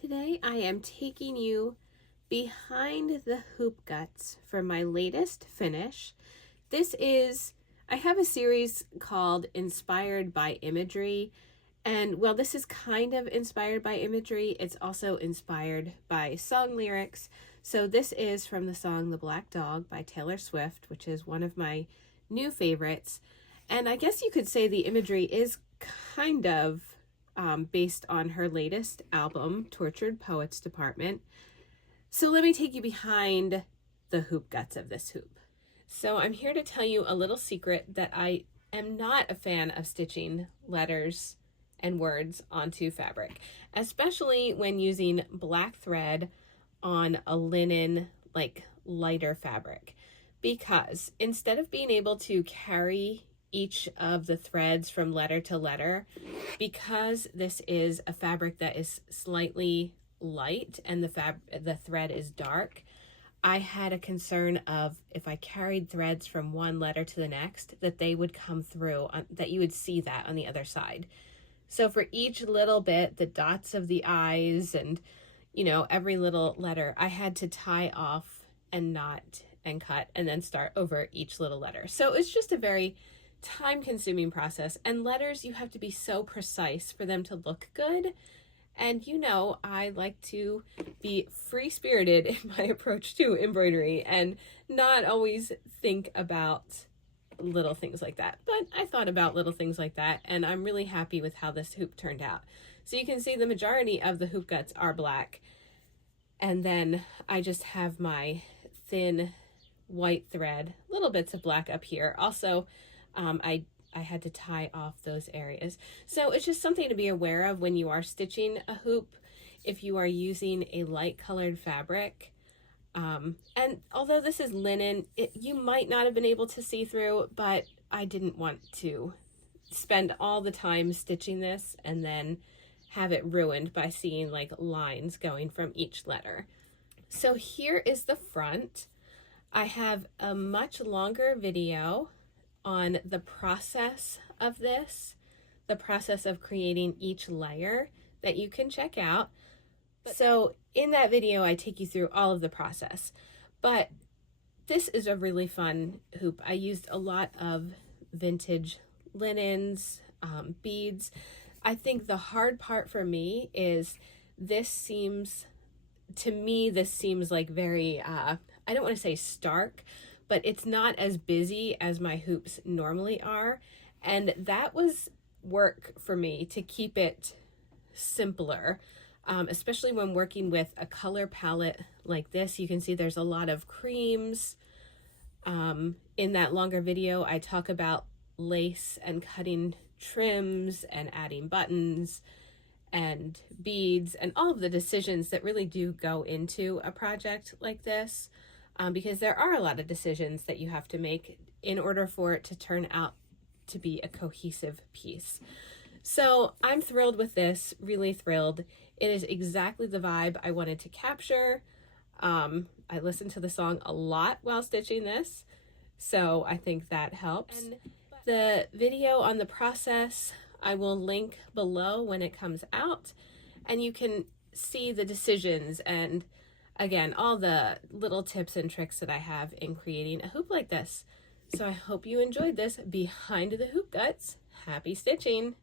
Today I am taking you behind the hoop guts for my latest finish. I have a series called Inspired by Imagery, and well, this is kind of inspired by imagery. It's also inspired by song lyrics. So this is from the song The Black Dog by Taylor Swift, which is one of my new favorites. And I guess you could say the imagery is kind of based on her latest album, Tortured Poets Department. So let me take you behind the hoop guts of this hoop. So I'm here to tell you a little secret that I am not a fan of stitching letters and words onto fabric, especially when using black thread on a linen, like lighter fabric, because instead of being able to carry each of the threads from letter to letter, because this is a fabric that is slightly light and the thread is dark, I had a concern of if I carried threads from one letter to the next, that they would come through, that you would see that on the other side. So for each little bit, the dots of the eyes and, every little letter, I had to tie off and knot and cut and then start over each little letter. So it's just a very time-consuming process. And letters, you have to be so precise for them to look good. And I like to be free-spirited in my approach to embroidery and not always think about little things like that. But I thought about little things like that, and I'm really happy with how this hoop turned out. So you can see the majority of the hoop guts are black. And then I just have my thin white thread, little bits of black up here. Also, I had to tie off those areas. So it's just something to be aware of when you are stitching a hoop, if you are using a light colored fabric. And although this is linen, you might not have been able to see through, but I didn't want to spend all the time stitching this and then have it ruined by seeing like lines going from each letter. So here is the front. I have a much longer video on the process of this, the process of creating each layer, that you can check out. So in that video, I take you through all of the process, but this is a really fun hoop. I used a lot of vintage linens, beads. I think the hard part for me is this seems like very, I don't want to say stark, but it's not as busy as my hoops normally are. And that was work for me to keep it simpler, especially when working with a color palette like this. You can see there's a lot of creams. In that longer video, I talk about lace and cutting trims and adding buttons and beads and all of the decisions that really do go into a project like this. Because there are a lot of decisions that you have to make in order for it to turn out to be a cohesive piece. So I'm thrilled with this, really thrilled. It is exactly the vibe I wanted to capture. I listened to the song a lot while stitching this, so I think that helps. And the video on the process, I will link below when it comes out, and you can see the decisions and again, all the little tips and tricks that I have in creating a hoop like this. So I hope you enjoyed this behind the hoop guts. Happy stitching!